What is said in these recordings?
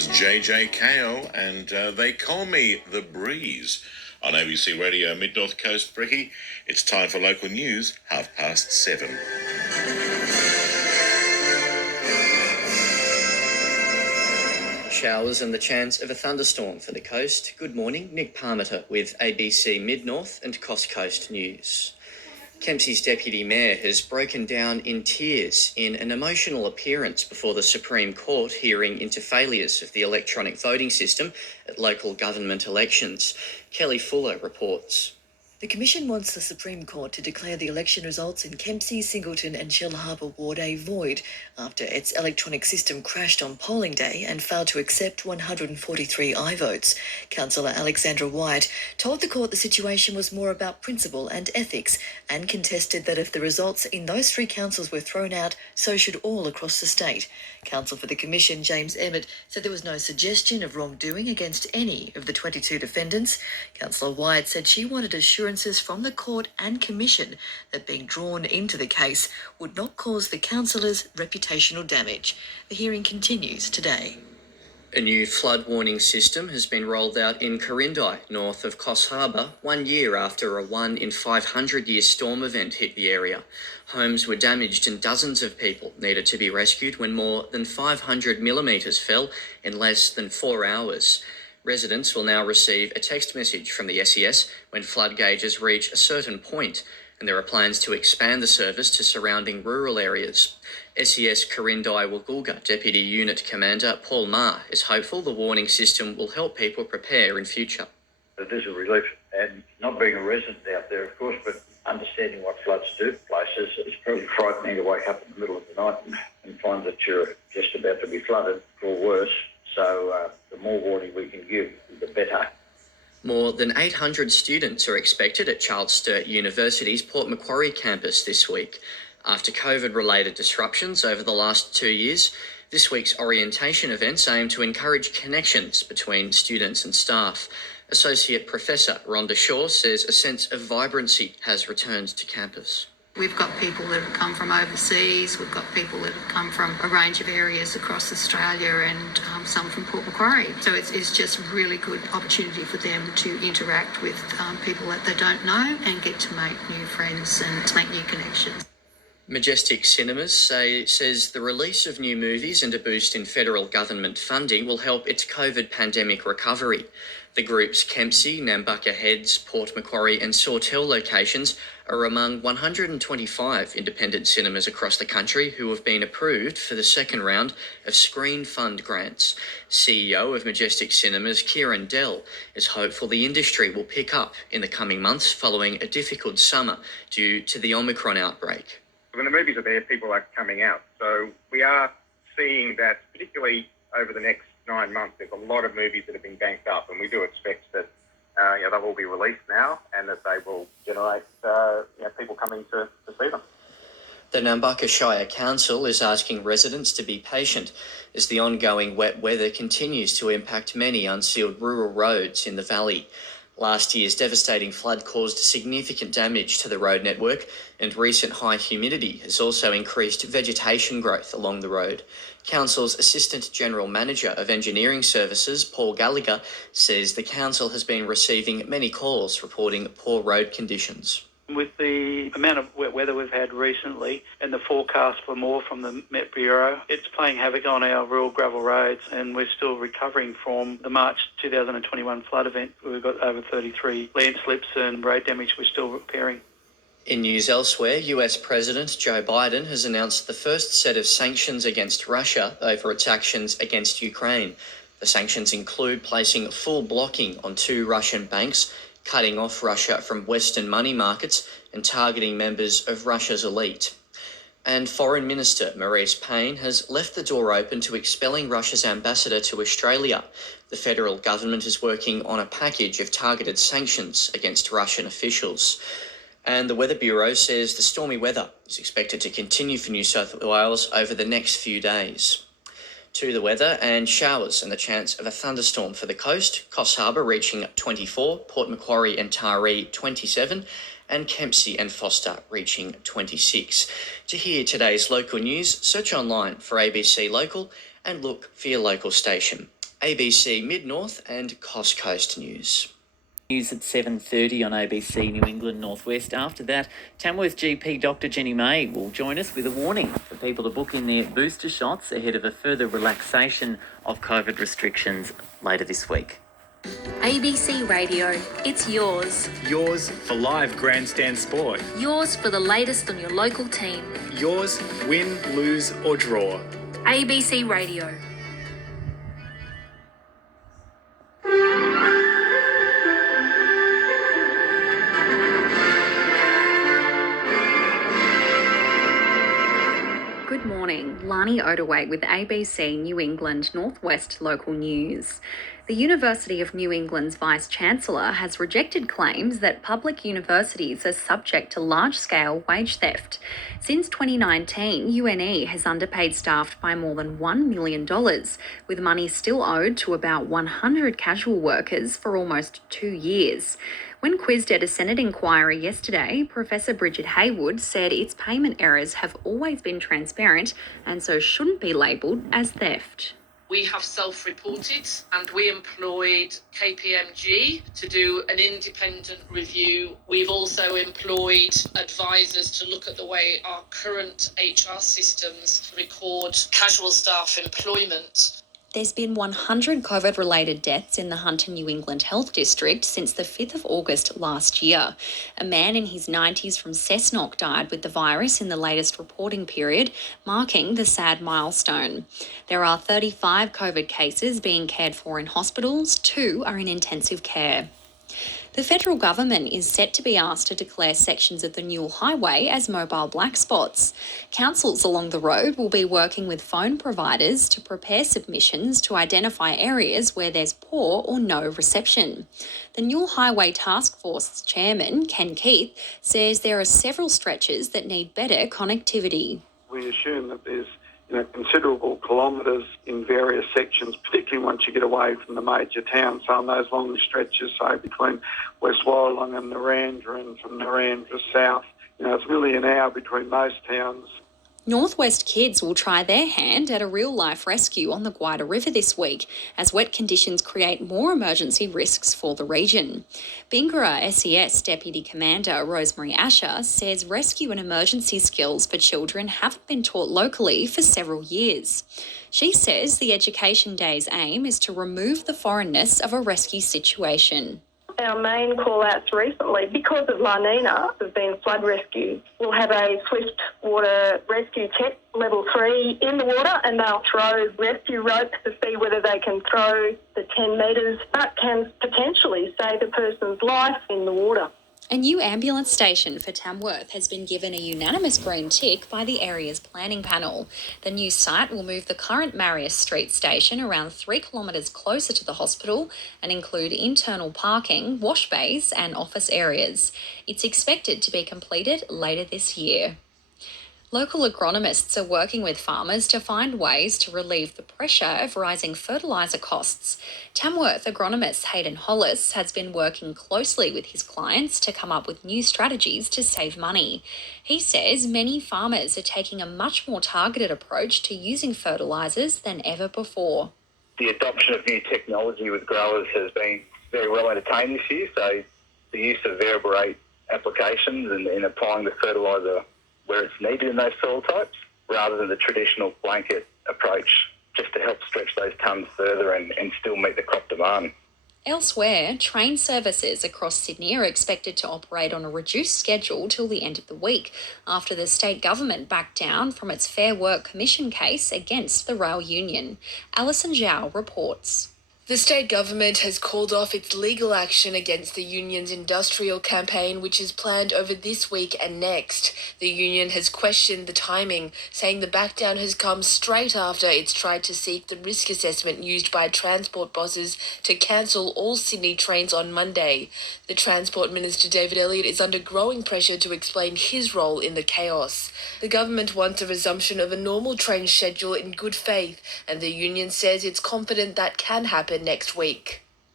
is JJKO, and they call me The Breeze. On ABC Radio Mid-North Coast, Bricky, it's time for local news, 7:30. Showers and the chance of a thunderstorm for the coast. Good morning, Nick Parmiter with ABC Mid-North and Coast Coast News. Kempsey's Deputy Mayor has broken down in tears in an emotional appearance before the Supreme Court hearing into failures of the electronic voting system at local government elections. Kelly Fuller reports. The Commission wants the Supreme Court to declare the election results in Kempsey, Singleton and Shellharbour Ward A void after its electronic system crashed on polling day and failed to accept 143 aye votes. Councillor Alexandra White told the court the situation was more about principle and ethics and contested that if the results in those three councils were thrown out, so should all across the state. Counsel for the Commission, James Emmett, said there was no suggestion of wrongdoing against any of the 22 defendants. Councillor White said she wanted assurances from the court and commission that being drawn into the case would not cause the councillors reputational damage. The hearing continues today. A new flood warning system has been rolled out in Corindai, north of Coffs Harbour, 1 year after a 1 in 500-year storm event hit the area. Homes were damaged and dozens of people needed to be rescued when more than 500 millimetres fell in less than 4 hours. Residents will now receive a text message from the SES when flood gauges reach a certain point, and there are plans to expand the service to surrounding rural areas. SES Corindai Wagulga Deputy Unit Commander Paul Marr is hopeful the warning system will help people prepare in future. It is a relief, and not being a resident out there, of course, but understanding what floods do to places, it's pretty frightening to wake up in the middle of the night and find that you're just about to be flooded or worse. So the more warning we can give, the better. More than 800 students are expected at Charles Sturt University's Port Macquarie campus this week. After COVID-related disruptions over the last 2 years, this week's orientation events aim to encourage connections between students and staff. Associate Professor Rhonda Shaw says a sense of vibrancy has returned to campus. We've got people that have come from overseas, we've got people that have come from a range of areas across Australia and some from Port Macquarie. So it's just a really good opportunity for them to interact with people that they don't know and get to make new friends and to make new connections. Majestic Cinemas says the release of new movies and a boost in federal government funding will help its COVID pandemic recovery. The group's Kempsey, Nambucca Heads, Port Macquarie and Sawtell locations are among 125 independent cinemas across the country who have been approved for the second round of Screen Fund grants. CEO of Majestic Cinemas, Kieran Dell, is hopeful the industry will pick up in the coming months following a difficult summer due to the Omicron outbreak. When the movies are there, people are coming out. So we are seeing that, particularly over the next 9 months, there's a lot of movies that have been banked up, and we do expect that they'll all be released now and that they will generate people coming to see them. The Nambucca Shire Council is asking residents to be patient as the ongoing wet weather continues to impact many unsealed rural roads in the valley. Last year's devastating flood caused significant damage to the road network, and recent high humidity has also increased vegetation growth along the road. Council's Assistant General Manager of Engineering Services, Paul Gallagher, says the council has been receiving many calls reporting poor road conditions. With the amount of wet weather we've had recently and the forecast for more from the Met Bureau, it's playing havoc on our rural gravel roads, and we're still recovering from the March 2021 flood event. We've got over 33 landslips and road damage we're still repairing. In news elsewhere, US President Joe Biden has announced the first set of sanctions against Russia over its actions against Ukraine. The sanctions include placing full blocking on 2 Russian banks, cutting off Russia from Western money markets and targeting members of Russia's elite. And Foreign Minister Maurice Payne has left the door open to expelling Russia's ambassador to Australia. The federal government is working on a package of targeted sanctions against Russian officials. And the Weather Bureau says the stormy weather is expected to continue for New South Wales over the next few days. To the weather, and showers and the chance of a thunderstorm for the coast. Coffs Harbour reaching 24, Port Macquarie and Taree 27, and Kempsey and Foster reaching 26. To hear today's local news, search online for ABC Local and look for your local station. ABC Mid-North and Coast News. News at 7:30 on ABC New England Northwest. After that, Tamworth GP Dr Jenny May will join us with a warning for people to book in their booster shots ahead of a further relaxation of COVID restrictions later this week. ABC Radio, it's yours. Yours for live grandstand sport. Yours for the latest on your local team. Yours, win, lose or draw. ABC Radio. Good morning, Lani Odaway with ABC New England Northwest Local News. The University of New England's Vice-Chancellor has rejected claims that public universities are subject to large-scale wage theft. Since 2019, UNE has underpaid staff by more than $1 million, with money still owed to about 100 casual workers for almost 2 years. When quizzed at a Senate inquiry yesterday, Professor Bridget Haywood said its payment errors have always been transparent and so shouldn't be labelled as theft. We have self-reported and we employed KPMG to do an independent review. We've also employed advisors to look at the way our current HR systems record casual staff employment. There's been 100 COVID-related deaths in the Hunter New England Health District since the 5th of August last year. A man in his 90s from Cessnock died with the virus in the latest reporting period, marking the sad milestone. There are 35 COVID cases being cared for in hospitals, 2 are in intensive care. The federal government is set to be asked to declare sections of the Newell Highway as mobile black spots. Councils along the road will be working with phone providers to prepare submissions to identify areas where there's poor or no reception. The Newell Highway Task Force chairman, Ken Keith, says there are several stretches that need better connectivity. We assume that there's considerable kilometres in various sections, particularly once you get away from the major towns. So on those long stretches, say between West Warralong and Narrandera and from Narrandera south, it's really an hour between most towns. Northwest kids will try their hand at a real-life rescue on the Guida River this week as wet conditions create more emergency risks for the region. Bingara SES Deputy Commander Rosemary Asher says rescue and emergency skills for children haven't been taught locally for several years. She says the Education Day's aim is to remove the foreignness of a rescue situation. Our main call-outs recently, because of La Nina, have been flood rescues. We'll have a swift water rescue check, level 3, in the water, and they'll throw rescue ropes to see whether they can throw the 10 metres. That can potentially save a person's life in the water. A new ambulance station for Tamworth has been given a unanimous green tick by the area's planning panel. The new site will move the current Marius Street station around 3 kilometres closer to the hospital and include internal parking, wash bays and office areas. It's expected to be completed later this year. Local agronomists are working with farmers to find ways to relieve the pressure of rising fertiliser costs. Tamworth agronomist Hayden Hollis has been working closely with his clients to come up with new strategies to save money. He says many farmers are taking a much more targeted approach to using fertilisers than ever before. The adoption of new technology with growers has been very well entertained this year, so the use of variable rate applications and applying the fertiliser where it's needed in those soil types, rather than the traditional blanket approach, just to help stretch those tonnes further and still meet the crop demand. Elsewhere, train services across Sydney are expected to operate on a reduced schedule till the end of the week, after the state government backed down from its Fair Work Commission case against the rail union. Alison Zhao reports. The state government has called off its legal action against the union's industrial campaign, which is planned over this week and next. The union has questioned the timing, saying the backdown has come straight after it's tried to seek the risk assessment used by transport bosses to cancel all Sydney trains on Monday. The Transport Minister David Elliott is under growing pressure to explain his role in the chaos. The government wants a resumption of a normal train schedule in good faith, and the union says it's confident that can happen next week.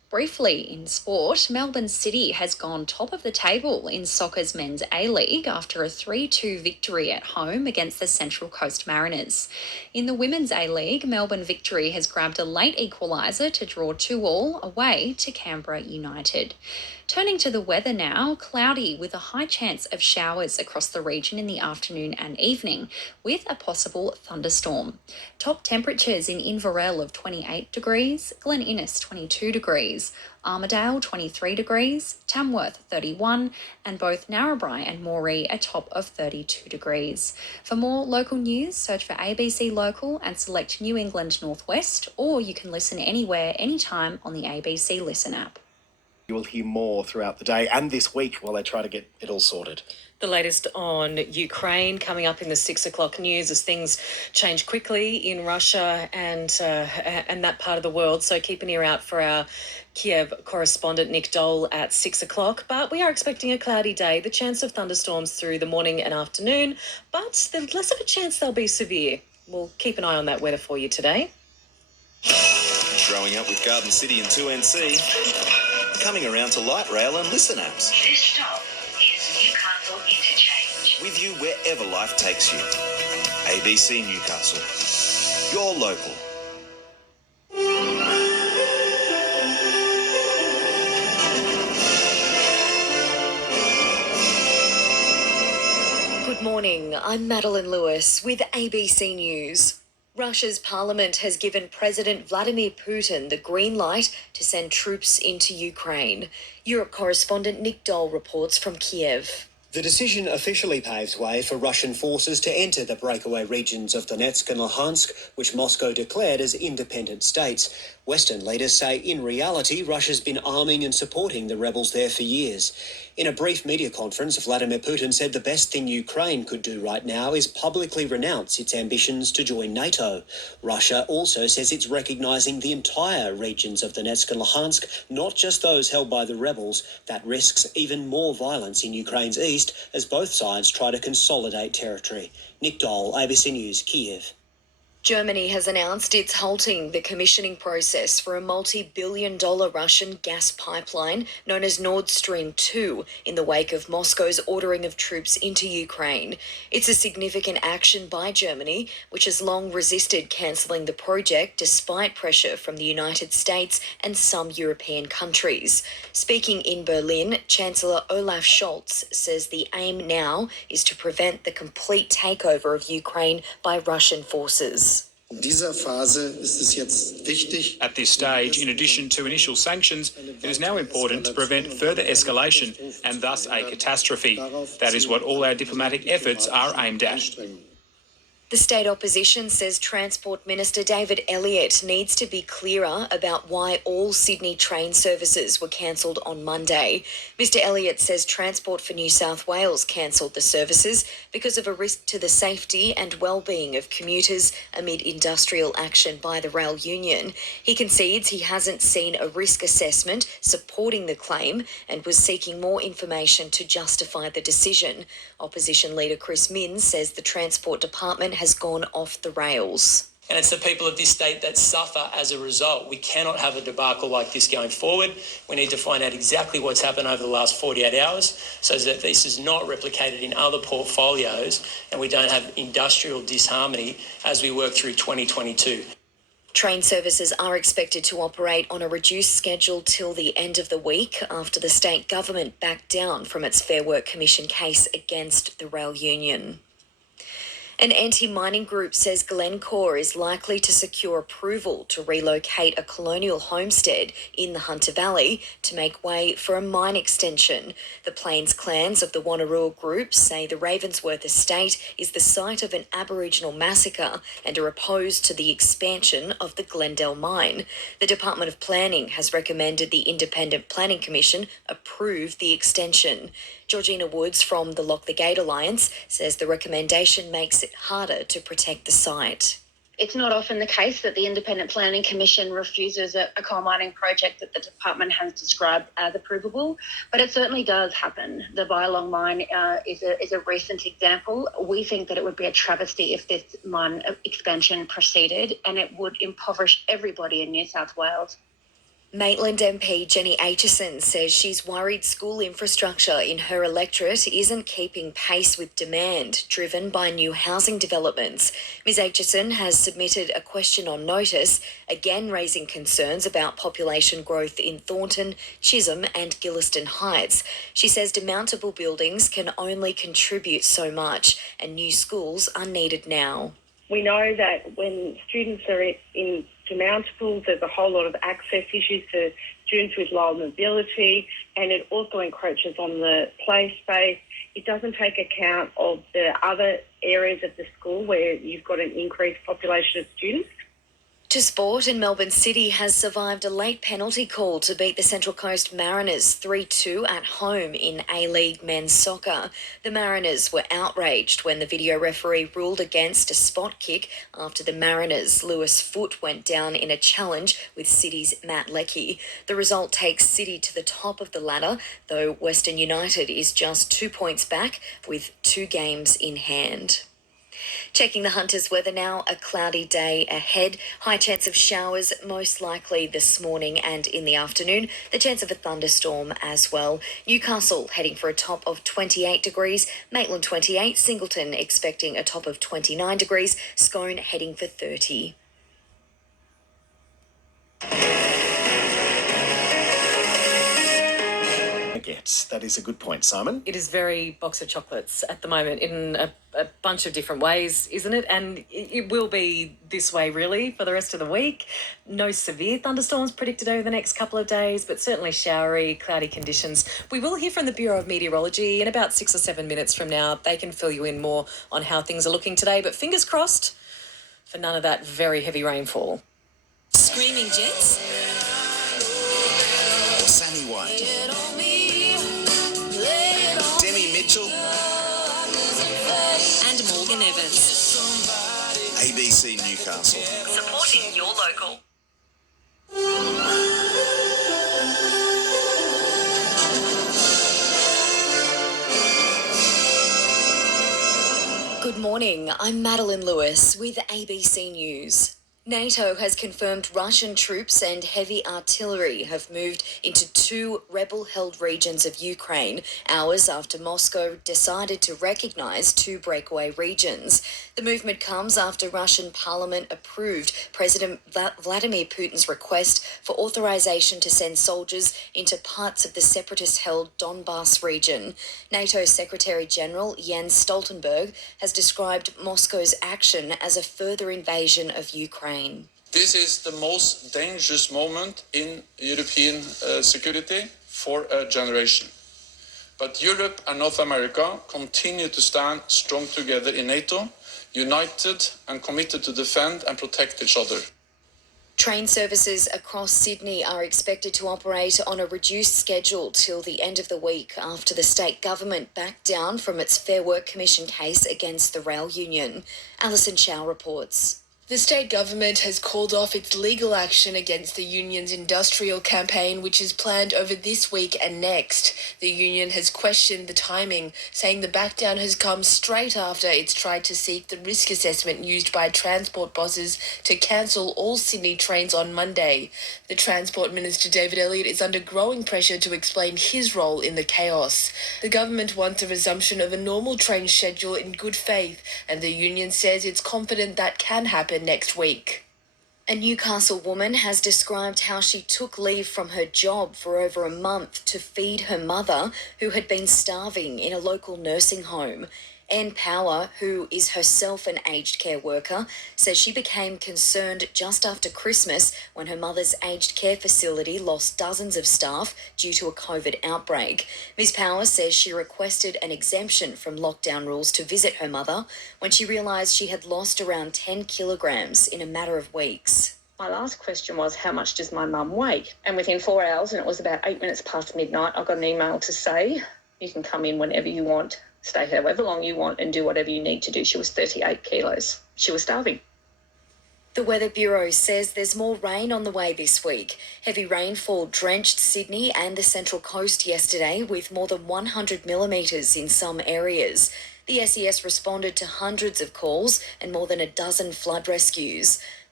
Briefly in sport, Melbourne City has gone top of the table in soccer's men's A-League after a 3-2 victory at home against the Central Coast Mariners. In the women's A-League, Melbourne Victory has grabbed a late equaliser to draw 2-2 away to Canberra United. Turning to the weather now, cloudy with a high chance of showers across the region in the afternoon and evening, with a possible thunderstorm. Top temperatures in Inverell of 28 degrees, Glen Innes 22 degrees, Armidale 23 degrees, Tamworth 31, and both Narrabri and Moree a top of 32 degrees. For more local news, search for ABC Local and select New England Northwest, or you can listen anywhere, anytime on the ABC Listen app. You will hear more throughout the day and this week while they try to get it all sorted. The latest on Ukraine coming up in the 6 o'clock news as things change quickly in Russia and that part of the world. So keep an ear out for our Kiev correspondent Nick Dole at 6 o'clock. But we are expecting a cloudy day, the chance of thunderstorms through the morning and afternoon, but there's less of a chance they'll be severe. We'll keep an eye on that weather for you today. Growing up with Garden City and 2NC, coming around to light rail and listen apps. This stop is Newcastle Interchange. With you wherever life takes you. ABC Newcastle. Your local. Good morning, I'm Madeline Lewis with ABC News. Russia's parliament has given President Vladimir Putin the green light to send troops into Ukraine. Europe correspondent Nick Dole reports from Kiev. The decision officially paves way for Russian forces to enter the breakaway regions of Donetsk and Luhansk, which Moscow declared as independent states. Western leaders say in reality Russia's been arming and supporting the rebels there for years. In a brief media conference, Vladimir Putin said the best thing Ukraine could do right now is publicly renounce its ambitions to join NATO. Russia also says it's recognising the entire regions of Donetsk and Luhansk, not just those held by the rebels. That risks even more violence in Ukraine's east as both sides try to consolidate territory. Nick Dole, ABC News, Kiev. Germany has announced it's halting the commissioning process for a multi-billion-dollar Russian gas pipeline known as Nord Stream 2 in the wake of Moscow's ordering of troops into Ukraine. It's a significant action by Germany, which has long resisted cancelling the project despite pressure from the United States and some European countries. Speaking in Berlin, Chancellor Olaf Scholz says the aim now is to prevent the complete takeover of Ukraine by Russian forces. At this stage, in addition to initial sanctions, it is now important to prevent further escalation and thus a catastrophe. That is what all our diplomatic efforts are aimed at. The state opposition says Transport Minister David Elliott needs to be clearer about why all Sydney train services were cancelled on Monday. Mr Elliott says Transport for New South Wales cancelled the services because of a risk to the safety and well-being of commuters amid industrial action by the rail union. He concedes he hasn't seen a risk assessment supporting the claim and was seeking more information to justify the decision. Opposition leader Chris Minns says the Transport Department has gone off the rails. And it's the people of this state that suffer as a result. We cannot have a debacle like this going forward. We need to find out exactly what's happened over the last 48 hours so that this is not replicated in other portfolios and we don't have industrial disharmony as we work through 2022. Train services are expected to operate on a reduced schedule till the end of the week after the state government backed down from its Fair Work Commission case against the rail union. An anti-mining group says Glencore is likely to secure approval to relocate a colonial homestead in the Hunter Valley to make way for a mine extension. The Plains clans of the Wanneroo group say the Ravensworth estate is the site of an Aboriginal massacre and are opposed to the expansion of the Glendale mine. The Department of Planning has recommended the Independent Planning Commission approve the extension. Georgina Woods from the Lock the Gate Alliance says the recommendation makes it harder to protect the site. It's not often the case that the Independent Planning Commission refuses a coal mining project that the department has described as approvable, but it certainly does happen. The Bylong mine is a recent example. We think that it would be a travesty if this mine expansion proceeded, and it would impoverish everybody in New South Wales. Maitland MP Jenny Aitchison says she's worried school infrastructure in her electorate isn't keeping pace with demand, driven by new housing developments. Ms Aitchison has submitted a question on notice, again raising concerns about population growth in Thornton, Chisholm and Gilliston Heights. She says demountable buildings can only contribute so much and new schools are needed now. We know that when students are in demountables, there's a whole lot of access issues to students with low mobility, and it also encroaches on the play space. It doesn't take account of the other areas of the school where you've got an increased population of students. To sport, and Melbourne City has survived a late penalty call to beat the Central Coast Mariners 3-2 at home in A-League men's soccer. The Mariners were outraged when the video referee ruled against a spot kick after the Mariners' Lewis Foot went down in a challenge with City's Matt Leckie. The result takes City to the top of the ladder, though Western United is just 2 points back with 2 games in hand. Checking the Hunters' weather now, a cloudy day ahead. High chance of showers, most likely this morning and in the afternoon. The chance of a thunderstorm as well. Newcastle heading for a top of 28 degrees. Maitland 28. Singleton expecting a top of 29 degrees. Scone heading for 30. That is a good point, Simon. It is very box of chocolates at the moment in a bunch of different ways, isn't it? And it will be this way really for the rest of the week. No severe thunderstorms predicted over the next couple of days, but certainly showery, cloudy conditions. We will hear from the Bureau of Meteorology in about 6 or 7 minutes from now. They can fill you in more on how things are looking today, but fingers crossed for none of that very heavy rainfall. Screaming Jets Or Sammy White. Demi Mitchell. and Morgan Evans. ABC Newcastle. Supporting your local. Good morning, I'm Madeline Lewis with ABC News. NATO has confirmed Russian troops and heavy artillery have moved into 2 rebel-held regions of Ukraine, hours after Moscow decided to recognise 2 breakaway regions. The movement comes after Russian parliament approved President Vladimir Putin's request for authorisation to send soldiers into parts of the separatist-held Donbass region. NATO Secretary-General Jens Stoltenberg has described Moscow's action as a further invasion of Ukraine. This is the most dangerous moment in European security for a generation. But Europe and North America continue to stand strong together in NATO, united and committed to defend and protect each other. Train services across Sydney are expected to operate on a reduced schedule till the end of the week after the state government backed down from its Fair Work Commission case against the rail union. Alison Chow reports. The state government has called off its legal action against the union's industrial campaign, which is planned over this week and next. The union has questioned the timing, saying the backdown has come straight after it's tried to seek the risk assessment used by transport bosses to cancel all Sydney trains on Monday. The Transport Minister David Elliott is under growing pressure to explain his role in the chaos. The government wants a resumption of a normal train schedule in good faith, and the union says it's confident that can happen next week. A Newcastle woman has described how she took leave from her job for over a month to feed her mother, who had been starving in a local nursing home. Anne Power, who is herself an aged care worker, says she became concerned just after Christmas when her mother's aged care facility lost dozens of staff due to a COVID outbreak. Ms Power says she requested an exemption from lockdown rules to visit her mother when she realised she had lost around 10 kilograms in a matter of weeks. My last question was, how much does my mum weigh? And within 4 hours, and it was about 8 minutes past midnight, I got an email to say, you can come in whenever you want, stay however long you want and do whatever you need to do. She was 38 kilos. She was starving. The Weather Bureau says there's more rain on the way this week. Heavy rainfall drenched Sydney and the Central Coast yesterday with more than 100 millimetres in some areas. The SES responded to hundreds of calls and more than a dozen flood rescues.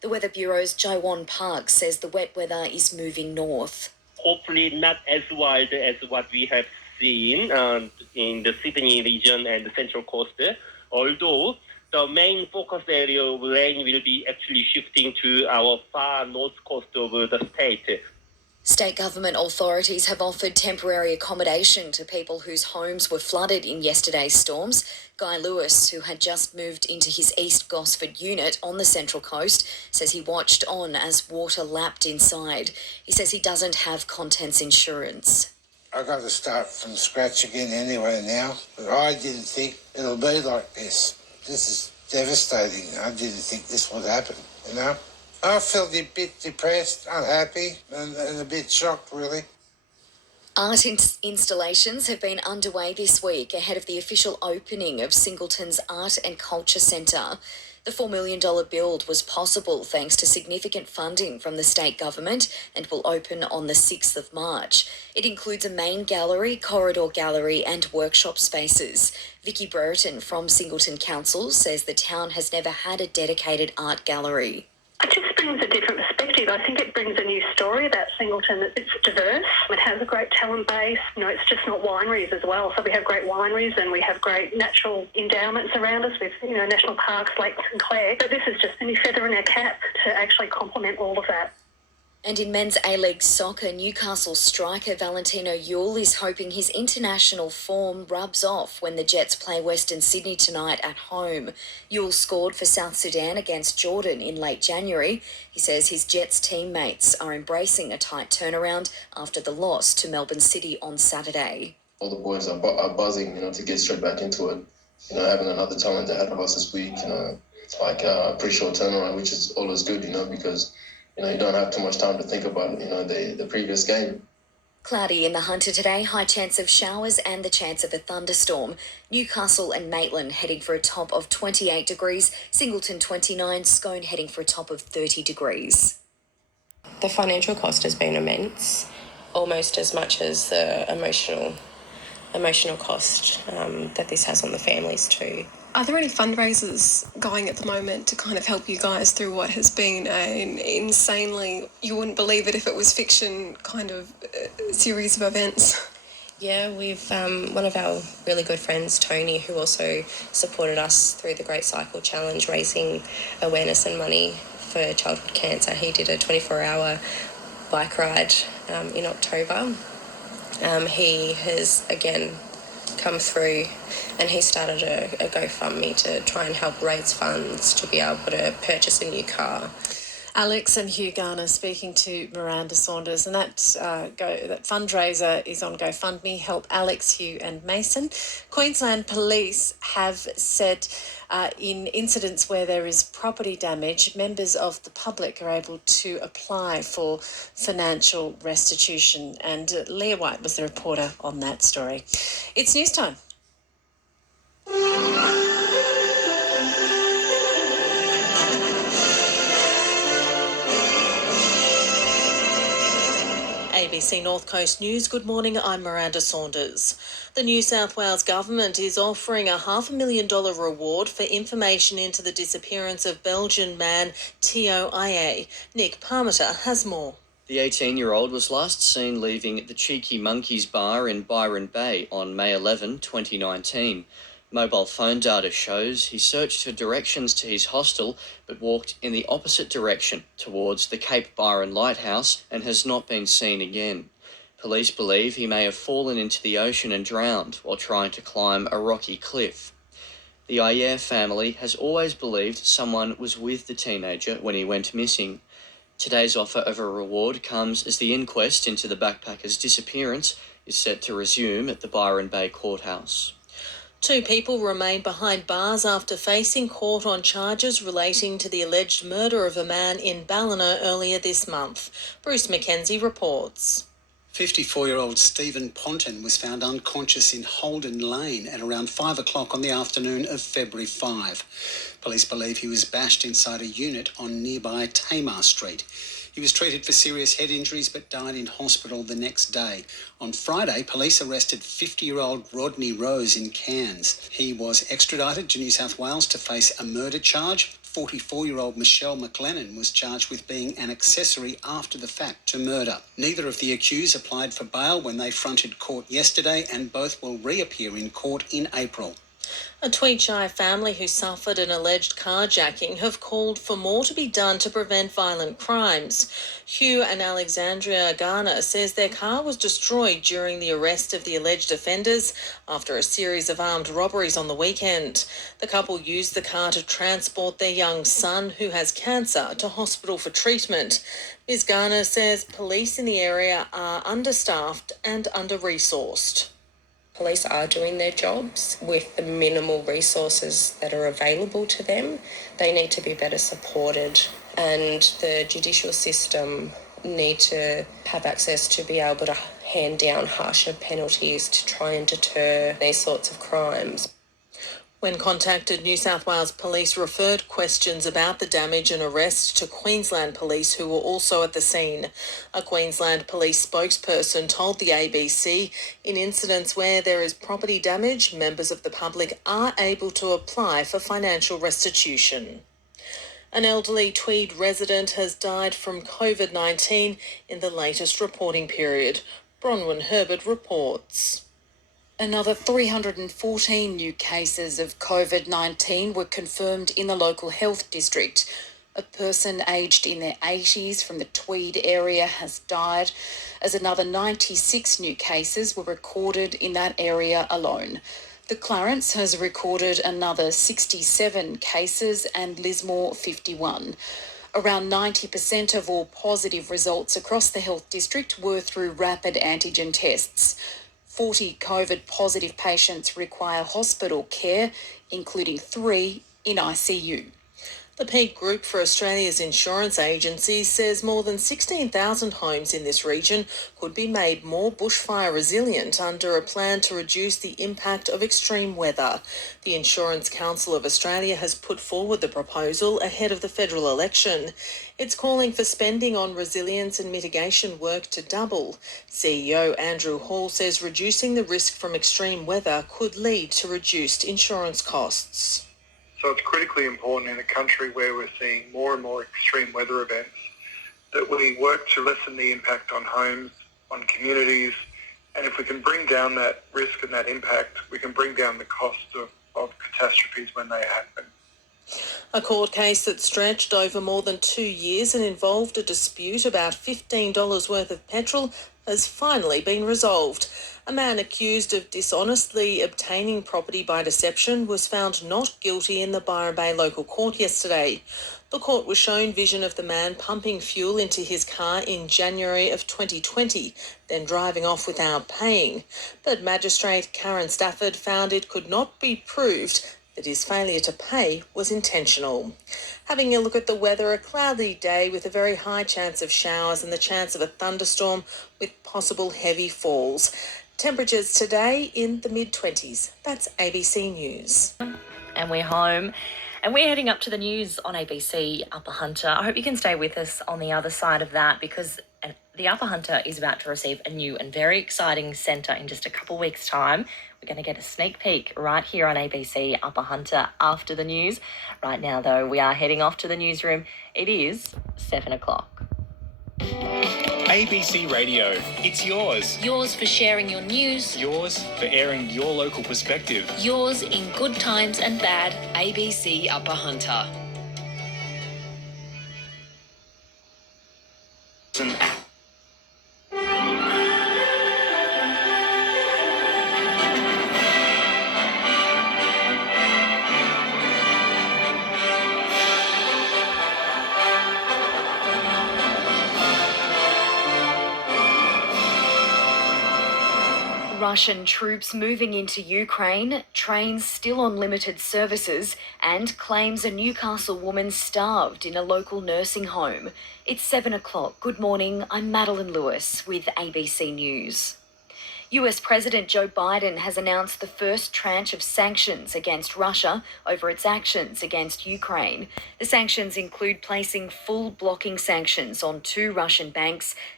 The Weather Bureau's Jaiwan Park says the wet weather is moving north. Hopefully not as wide as what we have seen in the Sydney region and the Central Coast, although the main focus area of rain will be actually shifting to our far north coast of the state. State government authorities have offered temporary accommodation to people whose homes were flooded in yesterday's storms. Guy Lewis, who had just moved into his East Gosford unit on the Central Coast, says he watched on as water lapped inside. He says he doesn't have contents insurance. I've got to start from scratch again anyway now, but I didn't think it'll be like this. This is devastating. I didn't think this would happen, you know? I felt a bit depressed, unhappy, and a bit shocked, really. Art installations have been underway this week ahead of the official opening of Singleton's Art and Culture Centre. The $4 million build was possible thanks to significant funding from the state government and will open on the 6th of March. It includes a main gallery, corridor gallery and workshop spaces. Vicky Brereton from Singleton Council says the town has never had a dedicated art gallery. It just brings a different perspective. I think it brings a new story about Singleton. It's diverse. It has a great talent base. It's just not wineries as well. So we have great wineries and we have great natural endowments around us with, national parks, Lake St Clair. But this is just a new feather in our cap to actually complement all of that. And in men's A-League soccer, Newcastle striker Valentino Yuel is hoping his international form rubs off when the Jets play Western Sydney tonight at home. Yuel scored for South Sudan against Jordan in late January. He says his Jets teammates are embracing a tight turnaround after the loss to Melbourne City on Saturday. All the boys are buzzing, to get straight back into it. Having another challenge ahead of us this week, it's like a pretty short turnaround, which is always good, because you don't have too much time to think about, the previous game. Cloudy in the Hunter today, high chance of showers and the chance of a thunderstorm. Newcastle and Maitland heading for a top of 28 degrees, Singleton 29, Scone heading for a top of 30 degrees. The financial cost has been immense, almost as much as the emotional cost that this has on the families too. Are there any fundraisers going at the moment to kind of help you guys through what has been an insanely, you wouldn't believe it if it was fiction, kind of series of events? Yeah, we've one of our really good friends, Tony, who also supported us through the Great Cycle Challenge, raising awareness and money for childhood cancer. He did a 24-hour bike ride in October. He has, again, come through and he started a GoFundMe to try and help raise funds to be able to purchase a new car. Alex and Hugh Garner speaking to Miranda Saunders, and that fundraiser is on GoFundMe. Help Alex, Hugh and Mason. Queensland Police have said in incidents where there is property damage, members of the public are able to apply for financial restitution. And Leah White was the reporter on that story. It's news time. ABC North Coast News. Good morning, I'm Miranda Saunders. The New South Wales Government is offering a $500,000 reward for information into the disappearance of Belgian man Tio Aye. Nick Parmiter has more. The 18-year-old was last seen leaving the Cheeky Monkeys bar in Byron Bay on May 11, 2019. Mobile phone data shows he searched for directions to his hostel but walked in the opposite direction towards the Cape Byron Lighthouse and has not been seen again. Police believe he may have fallen into the ocean and drowned while trying to climb a rocky cliff. The Ayer family has always believed someone was with the teenager when he went missing. Today's offer of a reward comes as the inquest into the backpacker's disappearance is set to resume at the Byron Bay Courthouse. 2 people remain behind bars after facing court on charges relating to the alleged murder of a man in Ballina earlier this month. Bruce McKenzie reports. 54-year-old Stephen Ponton was found unconscious in Holden Lane at around 5 o'clock on the afternoon of February 5. Police believe he was bashed inside a unit on nearby Tamar Street. He was treated for serious head injuries but died in hospital the next day. On Friday, police arrested 50-year-old Rodney Rose in Cairns. He was extradited to New South Wales to face a murder charge 44-year-old Michelle McLennan was charged with being an accessory after the fact to murder. Neither of the accused applied for bail when they fronted court yesterday, and both will reappear in court in April. A Tweed-Shire family who suffered an alleged carjacking have called for more to be done to prevent violent crimes. Hugh and Alexandria Garner says their car was destroyed during the arrest of the alleged offenders after a series of armed robberies on the weekend. The couple used the car to transport their young son, who has cancer, to hospital for treatment. Ms. Garner says police in the area are understaffed and under-resourced. Police are doing their jobs with the minimal resources that are available to them. They need to be better supported, and the judicial system need to have access to be able to hand down harsher penalties to try and deter these sorts of crimes. When contacted, New South Wales Police referred questions about the damage and arrest to Queensland Police, who were also at the scene. A Queensland Police spokesperson told the ABC in incidents where there is property damage, members of the public are able to apply for financial restitution. An elderly Tweed resident has died from COVID-19 in the latest reporting period. Bronwyn Herbert reports. Another 314 new cases of COVID-19 were confirmed in the local health district. A person aged in their 80s from the Tweed area has died, as another 96 new cases were recorded in that area alone. The Clarence has recorded another 67 cases and Lismore 51. Around 90% of all positive results across the health district were through rapid antigen tests. 40 COVID positive patients require hospital care, including 3 in ICU. The Peak Group for Australia's insurance agency says more than 16,000 homes in this region could be made more bushfire resilient under a plan to reduce the impact of extreme weather. The Insurance Council of Australia has put forward the proposal ahead of the federal election. It's calling for spending on resilience and mitigation work to double. CEO Andrew Hall says reducing the risk from extreme weather could lead to reduced insurance costs. So it's critically important in a country where we're seeing more and more extreme weather events that we work to lessen the impact on homes, on communities, and if we can bring down that risk and that impact, we can bring down the cost of catastrophes when they happen. A court case that stretched over more than 2 years and involved a dispute about $15 worth of petrol has finally been resolved. A man accused of dishonestly obtaining property by deception was found not guilty in the Byron Bay local court yesterday. The court was shown vision of the man pumping fuel into his car in January of 2020, then driving off without paying. But Magistrate Karen Stafford found it could not be proved that his failure to pay was intentional. Having a look at the weather, a cloudy day with a very high chance of showers and the chance of a thunderstorm with possible heavy falls. Temperatures today in the mid-20s. That's ABC News. And we're home. And we're heading up to the news on ABC Upper Hunter. I hope you can stay with us on the other side of that, because the Upper Hunter is about to receive a new and very exciting centre in just a couple weeks' time. We're going to get a sneak peek right here on ABC Upper Hunter after the news. Right now, though, we are heading off to the newsroom. It is 7 o'clock. ABC Radio, it's yours. Yours for sharing your news. Yours for airing your local perspective. Yours in good times and bad. ABC Upper Hunter. Russian troops moving into Ukraine, trains still on limited services, and claims a Newcastle woman starved in a local nursing home. It's 7 o'clock. Good morning, I'm Madeline Lewis with ABC News. US President Joe Biden has announced the first tranche of sanctions against Russia over its actions against Ukraine. The sanctions include placing full blocking sanctions on 2 Russian banks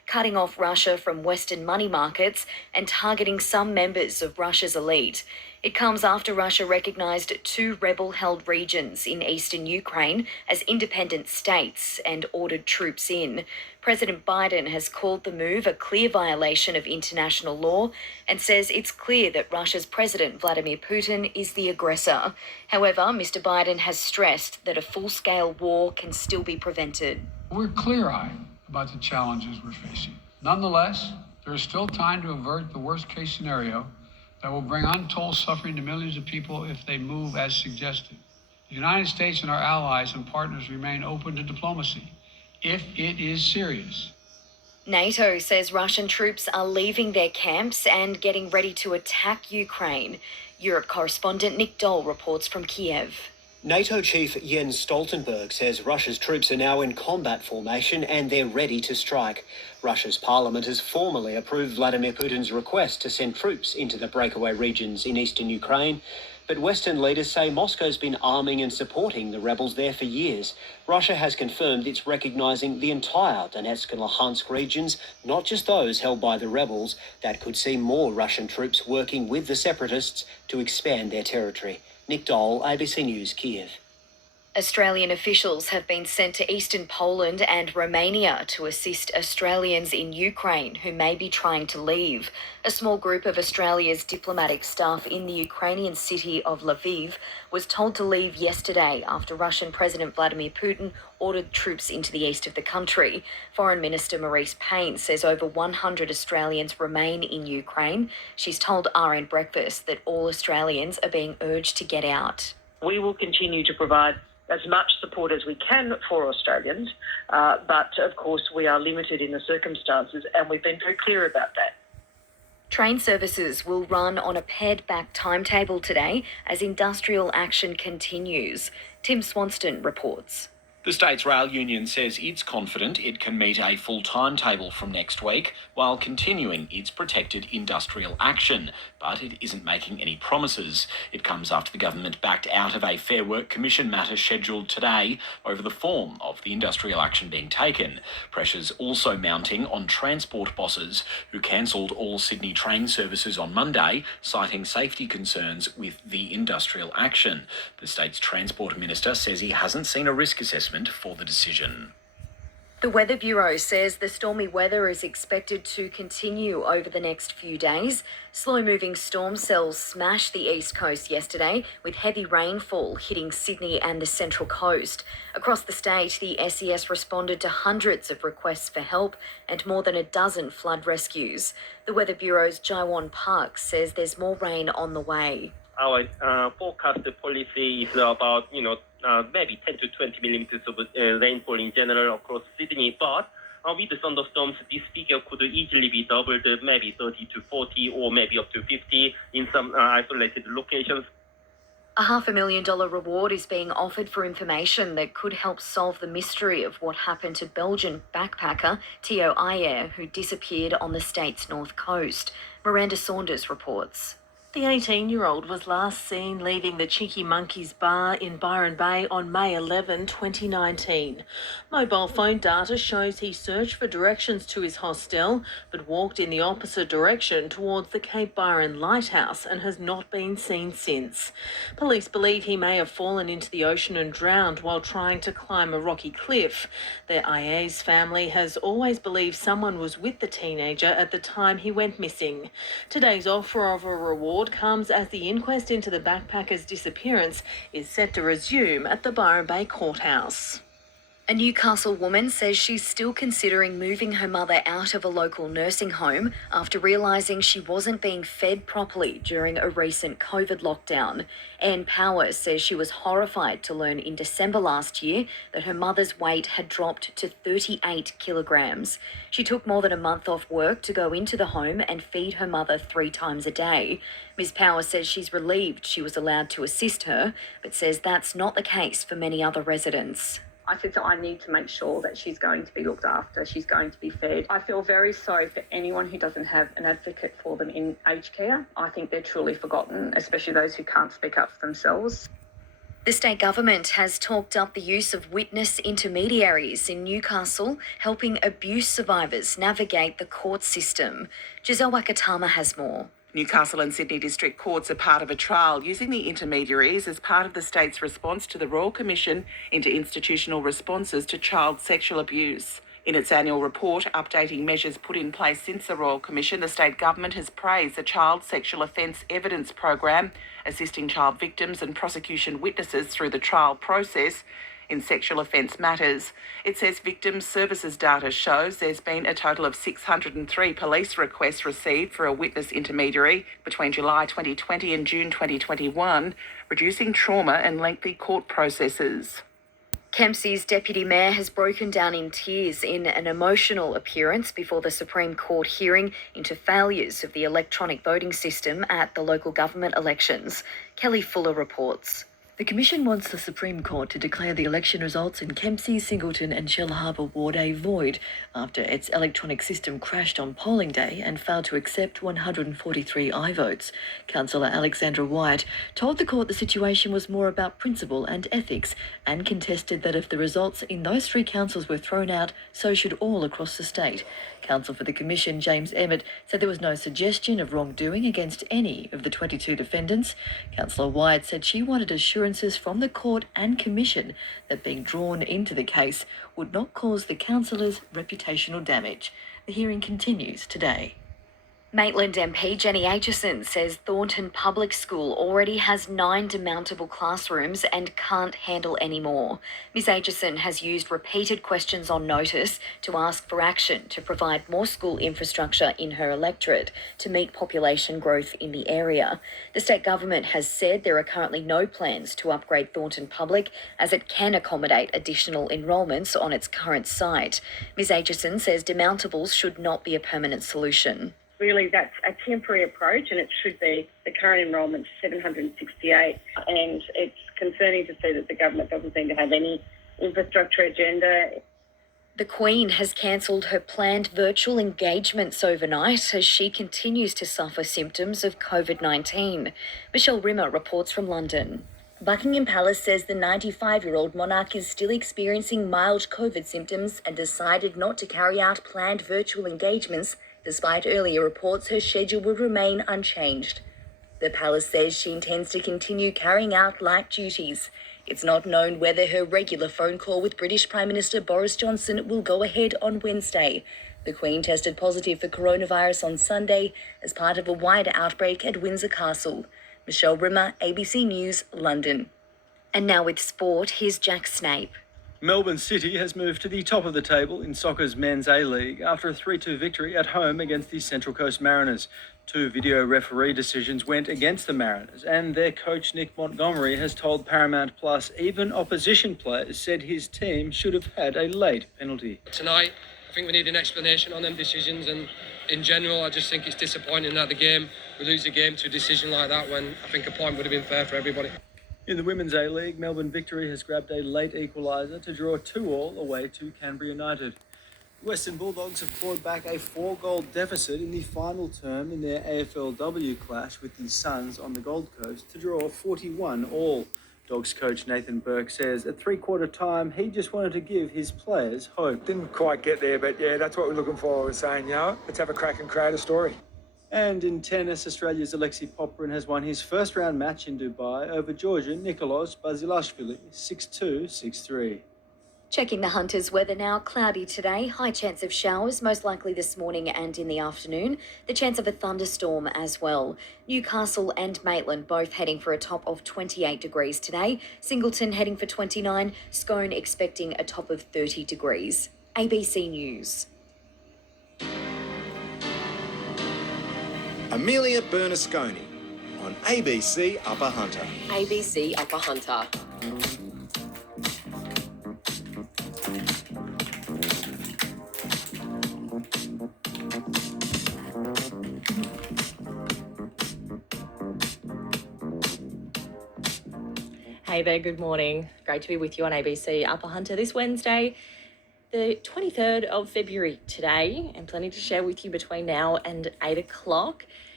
cutting off Russia from Western money markets and targeting some members of Russia's elite. It comes after Russia recognised 2 rebel-held regions in eastern Ukraine as independent states and ordered troops in. President Biden has called the move a clear violation of international law and says it's clear that Russia's President Vladimir Putin is the aggressor. However, Mr. Biden has stressed that a full-scale war can still be prevented. We're clear-eyed about the challenges we're facing. Nonetheless, there is still time to avert the worst-case scenario that will bring untold suffering to millions of people if they move as suggested. The United States and our allies and partners remain open to diplomacy if it is serious. NATO says Russian troops are leaving their camps and getting ready to attack Ukraine. Europe correspondent Nick Dole reports from Kiev. NATO chief Jens Stoltenberg says Russia's troops are now in combat formation and they're ready to strike. Russia's parliament has formally approved Vladimir Putin's request to send troops into the breakaway regions in eastern Ukraine. But Western leaders say Moscow's been arming and supporting the rebels there for years. Russia has confirmed it's recognising the entire Donetsk and Luhansk regions, not just those held by the rebels. That could see more Russian troops working with the separatists to expand their territory. Nick Dole, ABC News, Kiev. Australian officials have been sent to eastern Poland and Romania to assist Australians in Ukraine who may be trying to leave. A small group of Australia's diplomatic staff in the Ukrainian city of Lviv was told to leave yesterday after Russian President Vladimir Putin ordered troops into the east of the country. Foreign Minister Marise Payne says over 100 Australians remain in Ukraine. She's told RN Breakfast that all Australians are being urged to get out. We will continue to provide as much support as we can for Australians, but of course we are limited in the circumstances, and we've been very clear about that. Train services will run on a pared-back timetable today as industrial action continues. Tim Swanston reports. The state's rail union says it's confident it can meet a full timetable from next week while continuing its protected industrial action, but it isn't making any promises. It comes after the government backed out of a Fair Work Commission matter scheduled today over the form of the industrial action being taken. Pressures also mounting on transport bosses who cancelled all Sydney train services on Monday, citing safety concerns with the industrial action. The state's transport minister says he hasn't seen a risk assessment for the decision. The Weather Bureau says the stormy weather is expected to continue over the next few days. Slow-moving storm cells smashed the east coast yesterday, with heavy rainfall hitting Sydney and the Central Coast. Across the state, the SES responded to hundreds of requests for help and more than a dozen flood rescues. The Weather Bureau's Jaiwan Park says there's more rain on the way. Our forecast policy is about, maybe 10 to 20 millimeters of rainfall in general across Sydney, but with the thunderstorms, this figure could easily be doubled, maybe 30 to 40 or maybe up to 50 in some isolated locations. A $500,000 reward is being offered for information that could help solve the mystery of what happened to Belgian backpacker Theo Ayer, who disappeared on the state's north coast. Miranda Saunders reports. The 18-year-old was last seen leaving the Cheeky Monkeys bar in Byron Bay on May 11, 2019. Mobile phone data shows he searched for directions to his hostel, but walked in the opposite direction towards the Cape Byron Lighthouse and has not been seen since. Police believe he may have fallen into the ocean and drowned while trying to climb a rocky cliff. The Ayers family has always believed someone was with the teenager at the time he went missing. Today's offer of a reward comes as the inquest into the backpacker's disappearance is set to resume at the Byron Bay Courthouse. A Newcastle woman says she's still considering moving her mother out of a local nursing home after realising she wasn't being fed properly during a recent COVID lockdown. Anne Powers says she was horrified to learn in December last year that her mother's weight had dropped to 38 kilograms. She took more than a month off work to go into the home and feed her mother 3 times a day. Ms. Powers says she's relieved she was allowed to assist her, but says that's not the case for many other residents. I said, so I need to make sure that she's going to be looked after, she's going to be fed. I feel very sorry for anyone who doesn't have an advocate for them in aged care. I think they're truly forgotten, especially those who can't speak up for themselves. The state government has talked up the use of witness intermediaries in Newcastle, helping abuse survivors navigate the court system. Giselle Wakatama has more. Newcastle and Sydney District Courts are part of a trial using the intermediaries as part of the state's response to the Royal Commission into Institutional Responses to Child Sexual Abuse. In its annual report updating measures put in place since the Royal Commission, the state government has praised the Child Sexual Offence Evidence Program, assisting child victims and prosecution witnesses through the trial process in sexual offence matters. It says victims' services data shows there's been a total of 603 police requests received for a witness intermediary between July 2020 and June 2021, reducing trauma and lengthy court processes. Kempsey's Deputy Mayor has broken down in tears in an emotional appearance before the Supreme Court hearing into failures of the electronic voting system at the local government elections. Kelly Fuller reports. The Commission wants the Supreme Court to declare the election results in Kempsey, Singleton and Shell Harbour Ward A void after its electronic system crashed on polling day and failed to accept 143 aye votes. Councillor Alexandra White told the court the situation was more about principle and ethics and contested that if the results in those three councils were thrown out, so should all across the state. Counsel for the Commission, James Emmett, said there was no suggestion of wrongdoing against any of the 22 defendants. Councillor White said she wanted assurances from the court and Commission that being drawn into the case would not cause the councillors reputational damage. The hearing continues today. Maitland MP Jenny Aitchison says Thornton Public School already has 9 demountable classrooms and can't handle any more. Ms Aitchison has used repeated questions on notice to ask for action to provide more school infrastructure in her electorate to meet population growth in the area. The state government has said there are currently no plans to upgrade Thornton Public as it can accommodate additional enrolments on its current site. Ms Aitchison says demountables should not be a permanent solution. Really, that's a temporary approach, and it should be. The current enrolment is 768, and it's concerning to see that the government doesn't seem to have any infrastructure agenda. The Queen has cancelled her planned virtual engagements overnight as she continues to suffer symptoms of COVID-19. Michelle Rimmer reports from London. Buckingham Palace says the 95-year-old monarch is still experiencing mild COVID symptoms and decided not to carry out planned virtual engagements. Despite earlier reports, her schedule will remain unchanged. The palace says she intends to continue carrying out light duties. It's not known whether her regular phone call with British Prime Minister Boris Johnson will go ahead on Wednesday. The Queen tested positive for coronavirus on Sunday as part of a wider outbreak at Windsor Castle. Michelle Rimmer, ABC News, London. And now with sport, here's Jack Snape. Melbourne City has moved to the top of the table in soccer's Men's A-League after a 3-2 victory at home against the Central Coast Mariners. 2 video referee decisions went against the Mariners, and their coach Nick Montgomery has told Paramount Plus even opposition players said his team should have had a late penalty. Tonight, I think we need an explanation on them decisions, and in general, I just think it's disappointing that we lose the game to a decision like that when I think a point would have been fair for everybody. In the Women's A-League, Melbourne Victory has grabbed a late equaliser to draw 2-2 away to Canberra United. The Western Bulldogs have clawed back a 4-goal deficit in the final term in their AFLW clash with the Suns on the Gold Coast to draw 41-all. Dogs coach Nathan Burke says at three-quarter time he just wanted to give his players hope. Didn't quite get there, but yeah, that's what we're looking for. We're saying, let's have a crack and create a story. And in tennis, Australia's Alexei Popyrin has won his first-round match in Dubai over Georgian Nicolas Basilashvili, 6-2, 6-3. Checking the Hunters' weather now. Cloudy today, high chance of showers, most likely this morning and in the afternoon. The chance of a thunderstorm as well. Newcastle and Maitland both heading for a top of 28 degrees today. Singleton heading for 29. Scone expecting a top of 30 degrees. ABC News. Amelia Bernasconi on ABC Upper Hunter. ABC Upper Hunter. Hey there, good morning. Great to be with you on ABC Upper Hunter this Wednesday, the 23rd of February today, and plenty to share with you between now and 8 o'clock.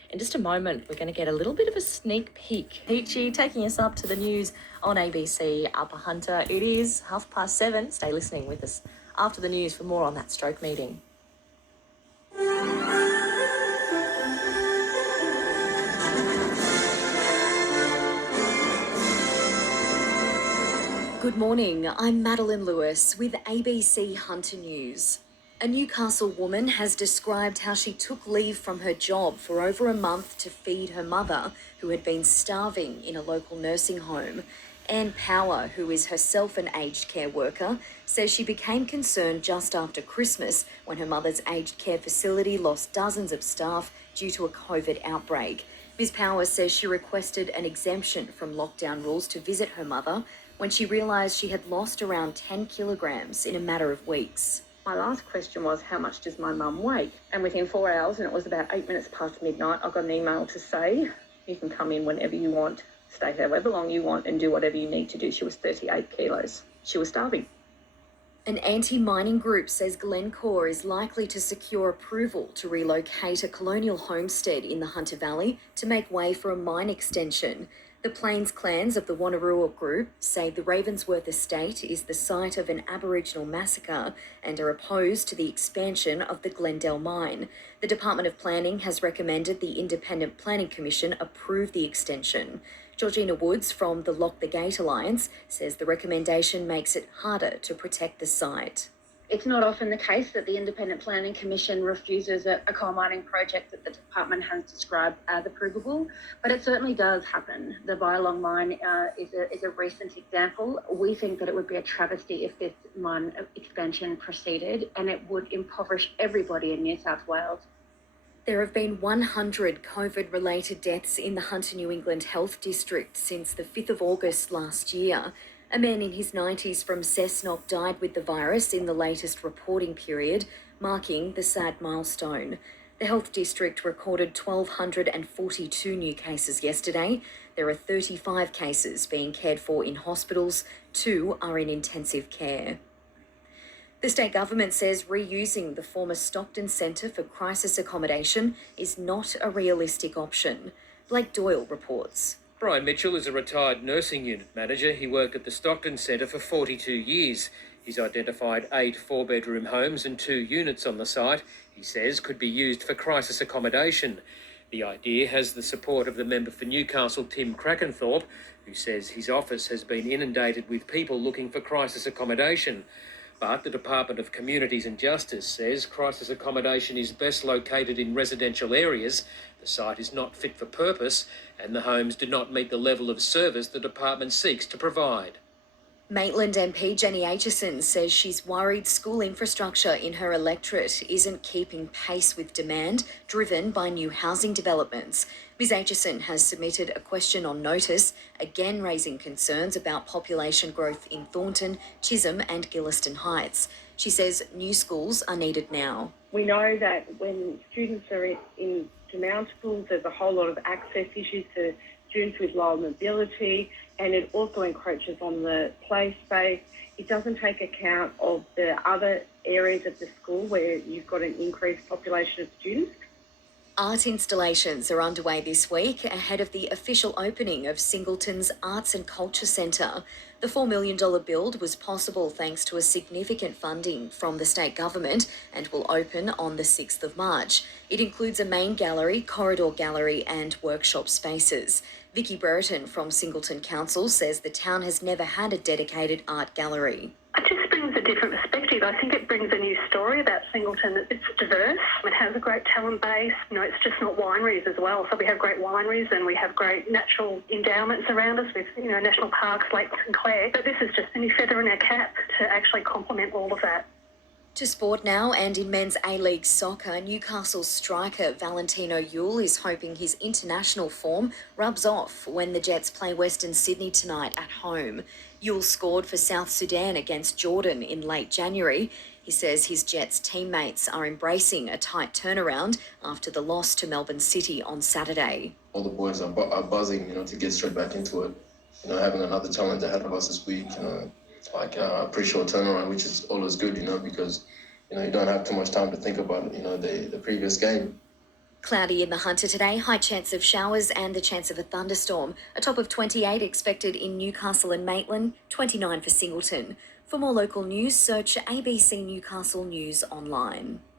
In just a moment, we're going to get a little bit of a sneak peek. Peachy taking us up to the news on ABC Upper Hunter. It is 7:30. Stay listening with us after the news for more on that stroke meeting. Good morning, I'm Madeline Lewis with ABC Hunter News. A Newcastle woman has described how she took leave from her job for over a month to feed her mother, who had been starving in a local nursing home. Anne Power, who is herself an aged care worker, says she became concerned just after Christmas when her mother's aged care facility lost dozens of staff due to a COVID outbreak. Ms. Power says she requested an exemption from lockdown rules to visit her mother when she realised she had lost around 10 kilograms in a matter of weeks. My last question was, how much does my mum weigh? And within 4 hours, and it was about 8 minutes past midnight, I got an email to say, you can come in whenever you want, stay however long you want and do whatever you need to do. She was 38 kilos. She was starving. An anti-mining group says Glencore is likely to secure approval to relocate a colonial homestead in the Hunter Valley to make way for a mine extension. The Plains clans of the Wonnarua group say the Ravensworth estate is the site of an Aboriginal massacre and are opposed to the expansion of the Glendale mine. The Department of Planning has recommended the Independent Planning Commission approve the extension. Georgina Woods from the Lock the Gate Alliance says the recommendation makes it harder to protect the site. It's not often the case that the Independent Planning Commission refuses a coal mining project that the department has described as approvable, but it certainly does happen. The Byalong mine is a recent example. We think that it would be a travesty if this mine expansion proceeded, and it would impoverish everybody in New South Wales. There have been 100 COVID-related deaths in the Hunter New England Health District since the 5th of August last year. A man in his 90s from Cessnock died with the virus in the latest reporting period, marking the sad milestone. The health district recorded 1,242 new cases yesterday. There are 35 cases being cared for in hospitals, 2 are in intensive care. The state government says reusing the former Stockton Centre for Crisis Accommodation is not a realistic option. Blake Doyle reports. Brian Mitchell is a retired nursing unit manager. He worked at the Stockton Centre for 42 years. He's identified 8 4-bedroom homes and 2 units on the site he says could be used for crisis accommodation. The idea has the support of the member for Newcastle, Tim Crackenthorpe, who says his office has been inundated with people looking for crisis accommodation. But the Department of Communities and Justice says crisis accommodation is best located in residential areas, the site is not fit for purpose, and the homes do not meet the level of service the department seeks to provide. Maitland MP Jenny Aitchison says she's worried school infrastructure in her electorate isn't keeping pace with demand driven by new housing developments. Ms Aitchison has submitted a question on notice, again raising concerns about population growth in Thornton, Chisholm and Gilliston Heights. She says new schools are needed now. We know that when students are in Mount schools, there's a whole lot of access issues to students with lower mobility, and it also encroaches on the play space. It doesn't take account of the other areas of the school where you've got an increased population of students. Art installations are underway this week ahead of the official opening of Singleton's Arts and Culture Centre. The $4 million build was possible thanks to a significant funding from the state government and will open on the 6th of March. It includes a main gallery, corridor gallery and workshop spaces. Vicky Brereton from Singleton Council says the town has never had a dedicated art gallery. It just brings a different perspective. I think it brings a new story about Singleton. It's diverse. It has a great talent base. It's just not wineries as well. So we have great wineries and we have great natural endowments around us with, national parks, Lake St Clair. But this is just a new feather in our cap to actually complement all of that. To sport now, and in men's A-League soccer, Newcastle striker Valentino Yule is hoping his international form rubs off when the Jets play Western Sydney tonight at home. Yule scored for South Sudan against Jordan in late January. He says his Jets teammates are embracing a tight turnaround after the loss to Melbourne City on Saturday. All the boys are buzzing, to get straight back into it. Having another challenge ahead of us this week, a pretty short turnaround, which is always good, because, you don't have too much time to think about, the previous game. Cloudy in the Hunter today, high chance of showers and the chance of a thunderstorm. A top of 28 expected in Newcastle and Maitland, 29 for Singleton. For more local news, search ABC Newcastle News online.